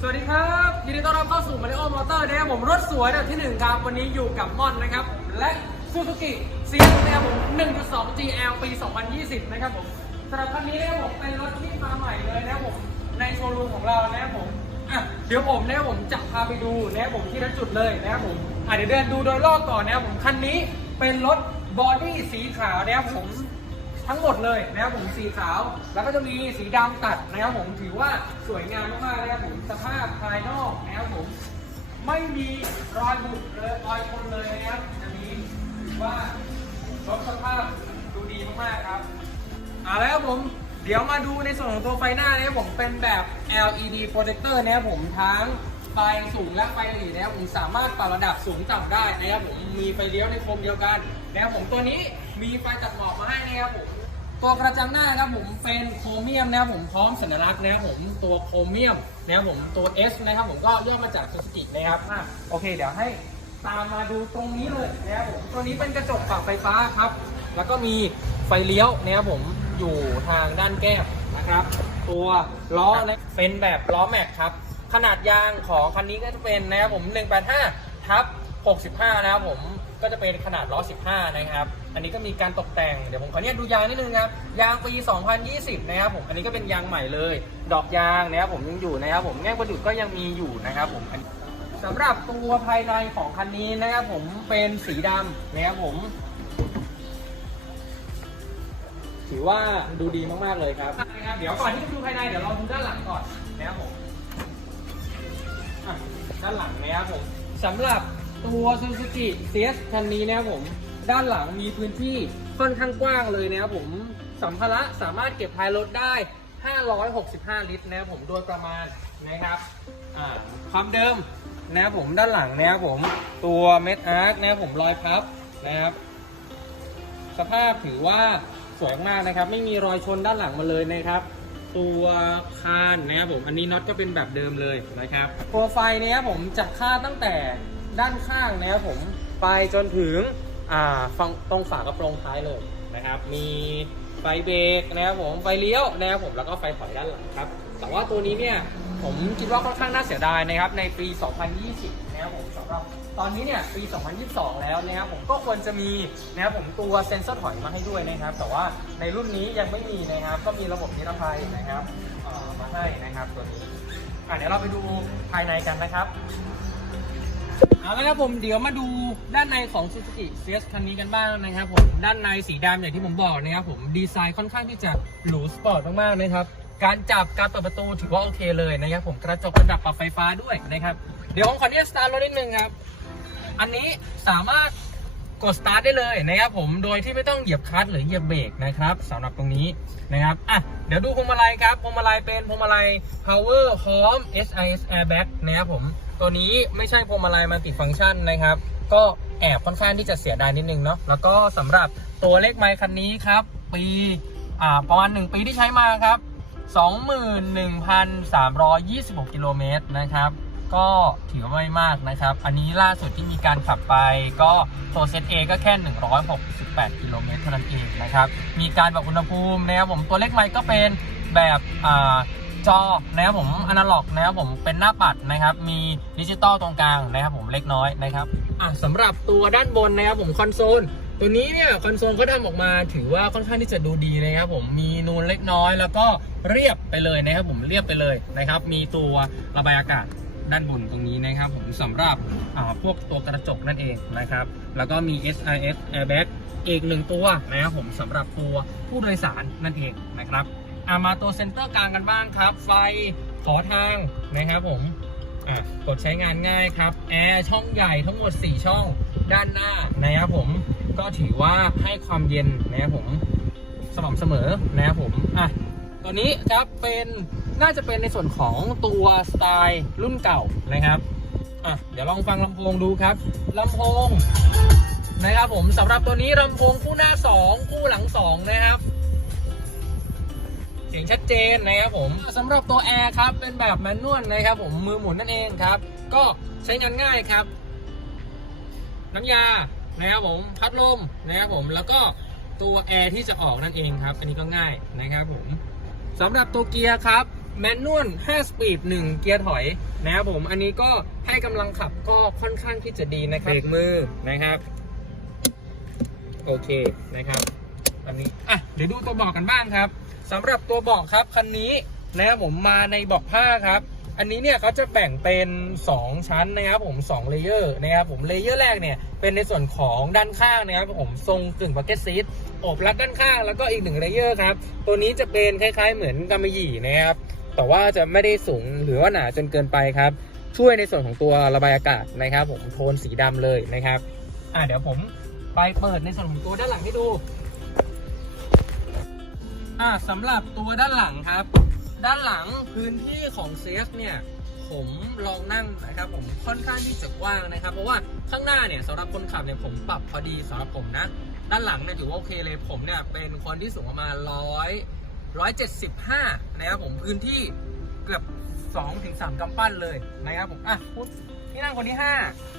สวัสดีครับยินดีต้อนรับเข้าสู่มาริโอมอเตอร์นะครับผมรถสวยอันบที่หนึ่งครับวันนี้อยู่กับม่อนนะครับ และซูซูกิเซียนะครับผม1.2 GL ปี 2020 นะครับผมสำหรับคันนี้นะครับผมเป็นรถที่มาใหม่เลยนะครับผมในโชว์รูมของเรานะครับผมอะเดี๋ยวผมนะครับผมจะพาไปดูนะครับผมที่ละจุดเลยนะครับผมอะเดี๋ยวเดินดูโดยรอบก่อนนะครับผมคันนี้เป็นรถบอดี้สีขาวนะครับผม ทั้งหมดเลยนะครับผมสีขาว แล้วก็จะมีสีดำตัดนะครับผมถือว่าสวยงามมากๆนะครับผมสภาพภายนอกนะครับผมไม่มีรอยบุบเลยรอยชนเลยนะครับจะมีถือว่ารถสภาพดูดีมากๆครับเอาแล้วครับผมเดี๋ยวมาดูในส่วนของตัวไฟหน้านะครับผมเป็นแบบ LED projector นะครับผมทั้งไฟสูงและไฟหลีนะครับผมสามารถปรับระดับสูงต่ำได้นะครับผมมีไฟเลี้ยวในโคมเดียวกันนะครับผมตัวนี้มีไฟตัดหมอกมาให้นะครับผม ตัวกระจังหน้านะครับผมเป็นโครเมียมนะครับผมพร้อมสัญลักษณ์นะครับผมตัวโครเมียมนะครับผมตัว S นะครับผมก็ย่อมาจากซูซูกินะครับอะโอเค เดี๋ยวให้ตามมาดูตรงนี้เลยนะครับผมตัวนี้เป็นกระจกปรับไฟฟ้าครับ แล้วก็มีไฟเลี้ยวนะครับผมอยู่ทางด้านแก้มนะครับ ตัวล้อนะเป็นแบบล้อแม็กครับ ขนาดยางของคันนี้ก็จะเป็นนะครับผม185ทับ65 นะครับผม ก็จะเป็นขนาดล้อ 15 นะครับ อันนี้ก็มีการตกแต่ง เดี๋ยวผมขออนุญาตดูยางนิดนึงครับ ยางปี 2020 นะครับผม อันนี้ก็เป็นยางใหม่เลย ดอกยางนะครับผมยังอยู่นะครับผมแง่ประดุดก็ยังมีอยู่นะครับผมอันสำหรับตัวภายในของคันนี้นะครับผมเป็นสีดำนะครับผม ถือว่าดูดีมากๆเลยครับนะครับ เดี๋ยวก่อนที่จะดูภายในเดี๋ยวเราดูด้านหลังก่อนนะครับผมอะด้านหลังนะครับผมสำหรับ ตัว Suzuki CS คันนี้นะครับผม ด้านหลังมีพื้นที่ค่อนข้างกว้างเลยนะครับผมสัมภาระสามารถเก็บท้ายรถได้ 565 ลิตรนะครับผมโดยประมาณนะครับความเดิมนะครับผมด้านหลังนะครับผมตัวเม็ดอาร์คนะครับผมรอยพับนะครับ สภาพถือว่าสวยมากนะครับ ไม่มีรอยชนด้านหลังมาเลยนะครับ ตัวคานนะครับผมอันนี้น็อตก็เป็นแบบเดิมเลยนะครับโปรไฟล์เนี้ยผมจะค่าตั้งแต่ ด้านข้างนะครับผมไปจนถึงอ่าฟังตรงฝากระโปรงท้ายเลยนะครับ มีไฟเบรกนะครับผมไฟเลี้ยวนะครับผมแล้วก็ไฟถอยด้านหลังครับ แต่ว่าตัวนี้เนี่ยผมคิดว่าค่อนข้างน่าเสียดายนะครับในปี 2020 นะครับผมสำหรับตอนนี้เนี่ยปี 2022 แล้วนะครับผมก็ควรจะมีนะครับผมตัวเซ็นเซอร์ถอยมาให้ด้วยนะครับ แต่ว่าในรุ่นนี้ยังไม่มีนะครับ ก็มีระบบนิรภัยนะครับมาให้นะครับตัวนี้อะเดี๋ยวเราไปดูภายในกันนะครับ เอาละครับผมเดี๋ยวมาดูด้านในของ Suzuki CS คันนี้กันบ้างนะครับผมด้านในสีดำอย่างที่ผมบอกนะครับผมดีไซน์ค่อนข้างที่จะหรูสปอร์ตมากๆนะครับการจับการเปิดประตูถือว่าโอเคเลยนะครับผมกระจกระดับปรับไฟฟ้าด้วยนะครับเดี๋ยวผมขออนุญาตสตาร์ทรถนิดนึงครับอันนี้สามารถกดสตาร์ทได้เลยนะครับผมโดยที่ไม่ต้องเหยียบคลัตช์หรือเหยียบเบรกนะครับสำหรับตรงนี้นะครับอะเดี๋ยวดูพวงมาลัยครับพวงมาลัยเป็นพวงมาลัย power พร้อม SIS airbag นะครับผม ตัวนี้ไม่ใช่พวงมาลัยมันติดฟังก์ชันนะครับ ก็แอบค่อนข้างที่จะเสียดายนิดนึงเนาะแล้วก็สำหรับตัวเลขไมค์คันนี้ครับ ปีอ่าประมาณ 1 ปีที่ใช้มาครับ 21,326 กิโลเมตรนะครับ ก็ถือว่าไม่มากนะครับ อันนี้ล่าสุดที่มีการขับไปก็ตัวเซตเอก็แค่ 168 กิโลเมตรเท่านั้นเองนะครับ มีการแบบอุณหภูมินะครับผมตัวเลขไมค์ก็เป็นแบบอ่า จอนะครับผมอนาล็อกนะครับผมเป็นหน้าปัดนะครับ มีดิจิตอลตรงกลางนะครับผมเล็กน้อยนะครับอะสำหรับตัวด้านบนนะครับผมคอนโซลตัวนี้เนี่ยคอนโซลเขาทำออกมาถือว่าค่อนข้างที่จะดูดีนะครับผมมีนูนเล็กน้อย แล้วก็เรียบไปเลยนะครับผมเรียบไปเลยนะครับ มีตัวระบายอากาศด้านบนตรงนี้นะครับผมสำหรับพวกตัวกระจกนั่นเองนะครับ แล้วก็มี SIS airbag อีกหนึ่งตัวนะครับผมสำหรับตัวผู้โดยสารนั่นเองนะครับ อามาตัวเซ็นเตอร์กลางกันบ้างครับ ไฟขอทางนะครับผมอะกดใช้งานง่ายครับแอร์ช่องใหญ่ทั้งหมด 4 ช่องด้านหน้านะครับผมก็ถือว่าให้ความเย็นนะครับผมสม่ำเสมอนะครับผมอะตัวนี้ครับเป็นน่าจะเป็นในส่วนของตัวสไตล์รุ่นเก่านะครับอะเดี๋ยวลองฟังลำโพงดูครับลำโพงนะครับผมสำหรับตัวนี้ลำโพงคู่หน้า 2 คู่หลัง 2 นะครับ เสียงชัดเจนนะครับผมสำหรับตัวแอร์ครับเป็นแบบแมนนวลนะครับผมมือหมุนนั่นเองครับ ก็ใช้งานง่ายครับ น้ำยานะครับผมพัดลมนะครับผมแล้วก็ตัวแอร์ที่จะออกนั่นเองครับ อันนี้ก็ง่ายนะครับผมสำหรับตัวเกียร์ครับแมนนวล5สปีด1 เกียร์ถอยนะครับผมอันนี้ก็ให้กำลังขับก็ค่อนข้างที่จะดีนะครับเบรกมือนะครับ โอเคนะครับันนี้อะเดี๋ยวดูตัวเบอกกันบ้างครับสำหรับตัวเบอกครับคันนี้นะผมมาในเบอกผ้าครับ อันนี้เนี่ยเขาจะแบ่งเป็น 2 ชั้นนะครับผม2เลเยอร์นะครับผมเลเยอร์แรกเนี่ยเป็นในส่วนของด้านข้างนะครับผมทรงกึ่งบักเก็ตซีทอบรัดด้านข้างแล้วก็อีกหนึ่งเลเยอร์ครับตัวนี้จะเป็นคล้าย ๆ เหมือนกำมะหยี่นะครับแต่ว่าจะไม่ได้สูงหรือว่าหนาจนเกินไปครับ ช่วยในส่วนของตัวระบายอากาศนะครับ ผมโทนสีดำเลยนะครับอ่าเดี๋ยวผมไปเปิดในส่วนของตัวด้านหลังให้ดู อ่าสำหรับตัวด้านหลังครับ ด้านหลังพื้นที่ของเซฟเนี่ยผมลองนั่งนะครับผมค่อนข้างที่จะกว้างนะครับ เพราะว่าข้างหน้าเนี่ยสำหรับคนขับเนี่ยผมปรับพอดีสำหรับผมนะ ด้านหลังเนี่ยถือว่าโอเคเลยผมเนี่ยเป็นคนที่สูงประมาณร้อยร้อยเจ็ดสิบห้านะครับผมพื้นที่เกือบสองถึงสามกำปั้นเลยนะครับผมอะพูดที่นั่งคนที่ห้า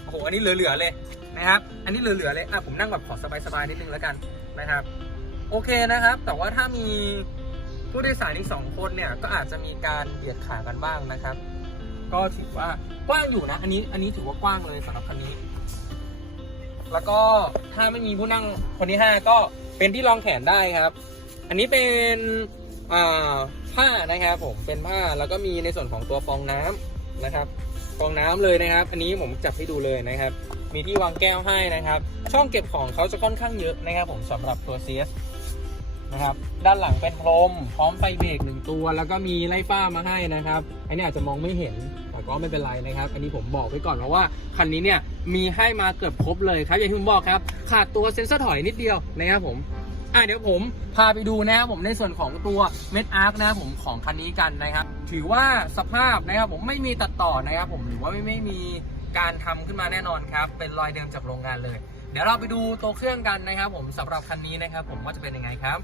โอ้โหอันนี้เหลือๆเลยนะครับ อันนี้เหลือๆเลยอะผมนั่งแบบขอสบายๆนิดนึงแล้วกันนะครับ โอเคนะครับ แต่ว่าถ้ามีผู้โดยสารอีกสองคนเนี่ยก็อาจจะมีการเบียดขากันบ้างนะครับ ก็ถือว่ากว้างอยู่นะ อันนี้อันนี้ถือว่ากว้างเลยสำหรับคันนี้ แล้วก็ถ้าไม่มีผู้นั่งคนที่ห้าก็เป็นที่รองแขนได้ครับ อันนี้เป็นอ่าผ้านะครับผมเป็นผ้าแล้วก็มีในส่วนของตัวฟองน้ำนะครับฟองน้ำเลยนะครับ อันนี้ผมจับให้ดูเลยนะครับ มีที่วางแก้วให้นะครับ ช่องเก็บของเขาจะค่อนข้างเยอะนะครับ ผมสำหรับตัว CS นะครับ ด้านหลังเป็นพรมพร้อมไฟเบรกหนึ่งตัว แล้วก็มีไล่ฟ้ามาให้นะครับอันนี้อาจจะมองไม่เห็นแต่ก็ไม่เป็นไรนะครับ อันนี้ผมบอกไว้ก่อนเพราะว่าคันนี้เนี่ยมีให้มาเกือบครบเลยครับอย่างที่ผมบอกครับ ขาดตัวเซ็นเซอร์ถอยนิดเดียวนะครับผมอะเดี๋ยวผมพาไปดูนะครับผมในส่วนของตัวเม็ดอาร์คนะครับผมของคันนี้กันนะครับ ถือว่าสภาพนะครับผมไม่มีตัดต่อนะครับผมหรือว่าไม่ไม่มีการทำขึ้นมาแน่นอนครับ เป็นรอยเดิมจากโรงงานเลย เดี๋ยวเราไปดูตัวเครื่องกันนะครับผมสำหรับคันนี้นะครับ ผมว่าจะเป็นยังไงครับ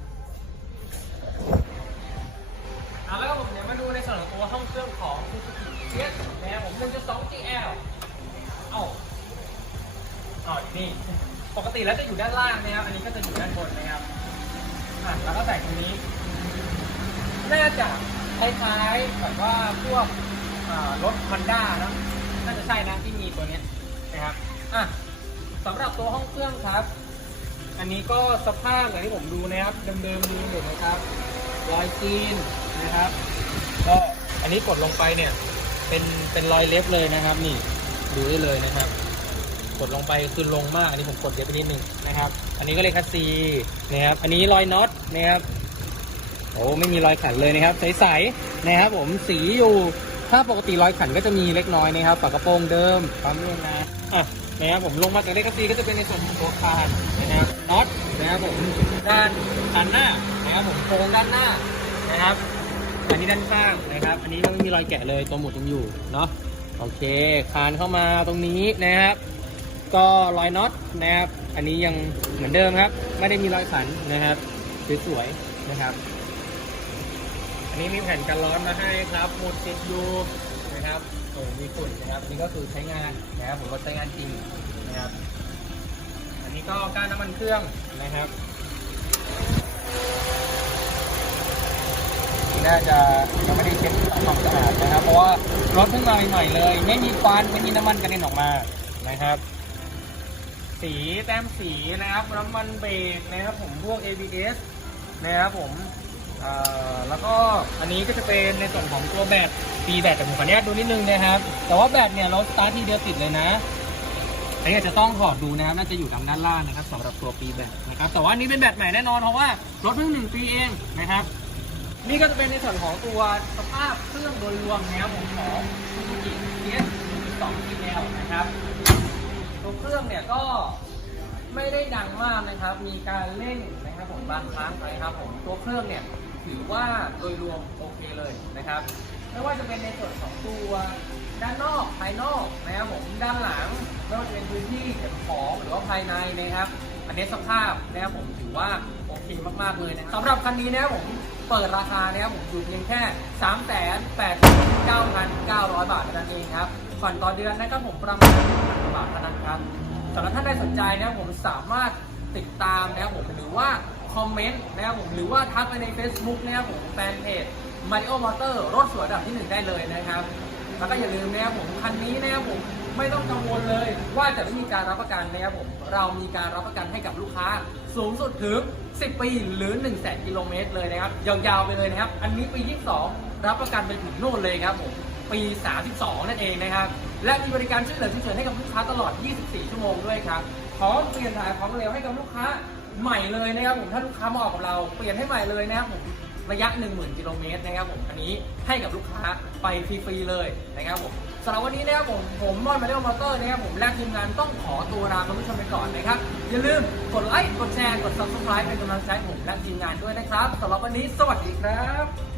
เอาแล้วผมเดี๋ยวมาดูในส่วนของตัวห้องเครื่องของ Suzuki CS นะครับผม 1.2 GL เอ้าอ๋อนี่ ปกติแล้วจะอยู่ด้านล่างนะครับ อันนี้ก็จะอยู่ด้านบนนะครับอะแล้วก็ใส่ตรงนี้ น่าจะคล้ายๆแบบว่าพวกรถ Honda นะน่าจะใช่นะที่มีตัวเนี้ยนะครับ อะ สำหรับตัวห้องเครื่องครับ อันนี้ก็สภาพอย่างที่ผมดูนะครับเดิมๆดีอยู่นะครับรอยจีนนะครับ ก็อันนี้กดลงไปเนี่ย เป็นเป็นรอยเล็บเลยนะครับ นี่ดูได้เลยนะครับ กดลงไปคือลงมากอันนี้ผมกดเยอะไปนิดนึงนะครับ อันนี้ก็เลยคัสซีนะครับอันนี้รอยน็อตนะครับโอ้ไม่มีรอยขันเลยนะครับ ใสๆนะครับ ผมสีอยู่ถ้าปกติรอยขันก็จะมีเล็กน้อยนะครับฝากระโปรงเดิมปั๊มเรื่องนะอะ นะครับผมลงมาจากเลขาซีก็จะเป็นในส่วนของตัวคานนะครับน็อตนะครับผมด้านคันหน้านะครับผมโครงด้านหน้านะครับอันนี้ด้านข้างนะครับ อันนี้ไม่มีรอยแกะเลยตัวหมุดยังอยู่เนาะโอเคคานเข้ามาตรงนี้นะครับ ก็รอยน็อตนะครับ อันนี้ยังเหมือนเดิมครับ ไม่ได้มีรอยขันนะครับสวยๆนะครับ อันนี้มีแผ่นกันร้อนมาให้ครับหมุดติดอยู่ นะครับโอ้มีฝุ่นนะครับอันนี่ก็คือใช้งานนะครับผมก็ใช้งานจริงนะครับ อันนี้ก็การน้ำมันเครื่องนะครับน่าจะยังไม่ได้เช็ดทำความสะอาดนะครับ เพราะว่ารถเพิ่งมาใหม่ๆเลย ไม่มีควันไม่มีน้ำมันกระเด็นออกมานะครับ สีแต้มสีนะครับน้ำมันเบรกนะครับผมพวก ABS นะครับผม แล้วก็อันนี้ก็จะเป็นในส่วนของตัวแบตปีแบตแต่ผมขออนุญาตดูนิดนึงนะครับ แต่ว่าแบตเนี่ยเราสตาร์ททีเดียวติดเลยนะอันนี้อาจจะต้องถอดดูนะครับน่าจะอยู่ทางด้านล่างนะครับสำหรับตัวปีแบตนะครับ แต่ว่านี้เป็นแบตใหม่แน่นอนเพราะว่ารถเพิ่งหนึ่งปีเองนะครับ นี่ก็จะเป็นในส่วนของตัวสภาพเครื่องโดยรวมนะครับผมของ Suzuki CS 2 GL นะครับตัวเครื่องเนี่ยก็ไม่ได้ดังมากนะครับ มีการเร่งนะครับผมบางครั้งนะครับผมตัวเครื่องเนี่ย ถือว่าโดยรวมโอเคเลยนะครับ ไม่ว่าจะเป็นในส่วนของตัวด้านนอกภายนอกนะครับผมด้านหลังไม่ว่าจะเป็นพื้นที่เก็บของหรือว่าภายในนะครับ อันนี้สภาพนะครับผมถือว่าโอเคมากๆเลยนะสำหรับคันนี้นะครับผมเปิดราคานะครับผมอยู่เพียงแค่ 3 8 9 9 0 0 บาทเท่านั้นเองครับผ่อนต่อเดือนนะครับผมประมาณ1,000บาทเท่านั้นครับสำหรับท่านใดสนใจนะครับผมสามารถติดตามนะครับผมหรือว่า คอมเมนต์นะครับผมหรือว่าทักไปใน Facebook นะครับผมแฟนเพจ Mario Motor รถสวยอันดับที่หนึ่งได้เลยนะครับ แล้วก็อย่าลืมนะครับผมคันนี้นะครับผมไม่ต้องกังวลเลยว่าจะไม่มีการรับประกันนะครับผมเรามีการรับประกันให้กับลูกค้า สูงสุดถึง 10 ปีหรือ 1 0 0 0 0แกิโลเมตรเลยนะครับยาวๆไปเลยนะครับ อันนี้ปี 22 รับประกันไปถึงโน่นเลยครับผมปี 32 นั่นเองนะครับ และมีบริการช่วยเหลือฉุกเฉินให้กับลูกค้าตลอด 24 ชั่วโมงด้วยครับพร้อมเปลี่ยนถ่ายของเหลวให้กับลูกค้า ใหม่เลยนะครับผมถ้าลูกค้ามาออกกับเราเปลี่ยนให้ใหม่เลยนะครับผมระยะ 10,000กิโลเมตรนะครับผมอันนี้ให้กับลูกค้าไปฟรีๆเลยนะครับผมสำหรับวันนี้นะครับผมผมมอนมาเดลมอเตอร์นะครับผมและทีมงานต้องขอตัวลาคุณผู้ชมไปก่อนนะครับอย่าลืมกดไลค์กดแชร์กด subscribe เป็นกำลังใจห้ผมและทีมงานด้วยนะครับสำหรับวันนี้สวัสดีครับ